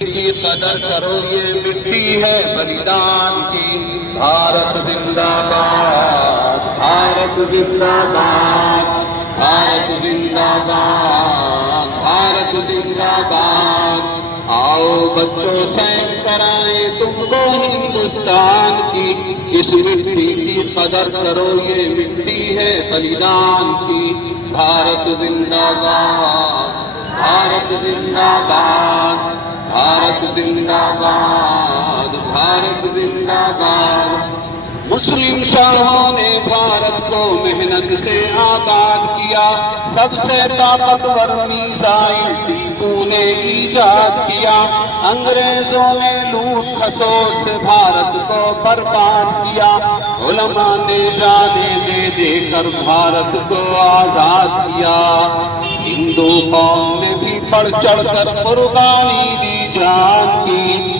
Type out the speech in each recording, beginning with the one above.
کی قدر کرو، یہ مٹی ہے بلیدان کی۔ بھارت زندہ باد، بھارت زندہ باد، بھارت زندہ باد، بھارت زندہ باد۔ آؤ بچوں سین کرائیں تم کو ہندوستان کی، اس مٹی کی قدر کرو، یہ مٹی ہے بلیدان کی۔ بھارت زندہ باد، بھارت زندہ باد، بھارت زندہ باد، بھارت زندہ باد۔ مسلم شاہوں نے بھارت کو محنت سے آباد کیا، سب سے طاقتور میزائل ٹیپو نے ایجاد کیا۔ انگریزوں نے لوٹ کھسوٹ سے بھارت کو برباد کیا، علماء نے جانیں دے دے کر بھارت کو آزاد کیا۔ ہندو قوم نے بھی بڑھ چڑھ کر قربانی دی جان کی۔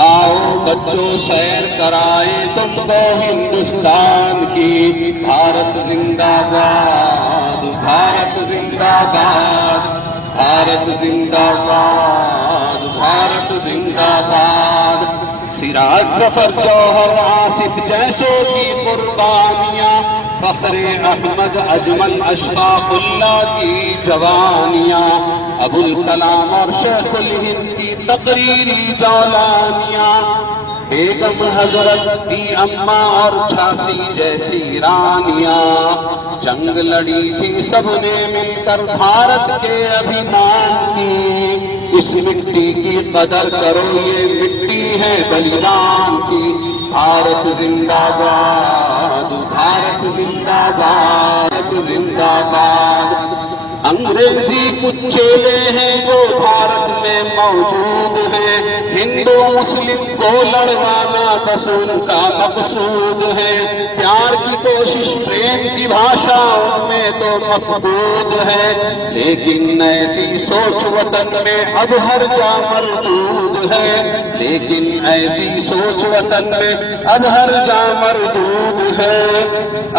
آؤ بچوں سیر کرائیں تم کو ہندوستان کی۔ بھارت زندہ باد، بھارت زندہ باد، بھارت زندہ باد، بھارت زندہ باد۔ سراج ظفر جوہر آصف جیسوں کی قربانیاں، فخر احمد اجمل اشفاق اللہ کی جوانیاں، ابوالکلام اور شیخ الہند کی تقریری جولانیاں، بیگم حضرت کی اماں اور چھاسی جیسی رانیاں، جنگ لڑی تھی سب نے مل کر بھارت کے ابھیمان کی۔ اس مٹی کی قدر کرو، یہ مٹی ہے بلیدان کی۔ بھارت زندہ باد، بھارت زندہ باد، بھارت زندہ باد۔ انگریزی کچھ چیلے ہیں جو بھارت میں موجود ہیں، ہندو مسلم کو لڑوانا بس ان کا مقصود ہے۔ پیار کی کوشش پریم کی بھاشا ان میں تو مفقود ہے، لیکن ایسی سوچ وطن میں اب ہر جا مردود ہے، لیکن ایسی سوچ وطن میں اب ہر جا مردود ہے۔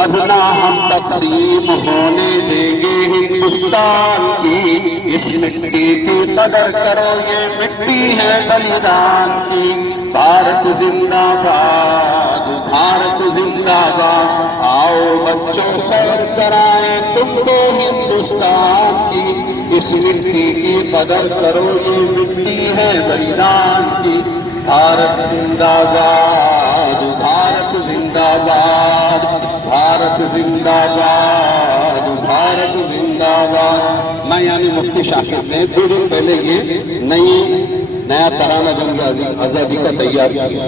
اب نہ ہم تقسیم ہونے دیں گے ہندوستان کی، اس مٹی کی قدر کرو، یہ مٹی ہے بلیدان کی۔ بھارت زندہ باد، بھارت زندہ باد۔ آؤ بچوں سیر کرائیں تم کو ہندوستان کی، اس مٹی کی قدر کرو، یہ مٹی ہے بلیدان کی۔ بھارت زندہ باد، بھارت زندہ باد، بھارت زندہ باد، بھارت زندہ باد۔ میں یعنی مفتی شاکر نے 2 دن پہلے یہ نیا ترانہ جنگ آزادی کا تیار کیا۔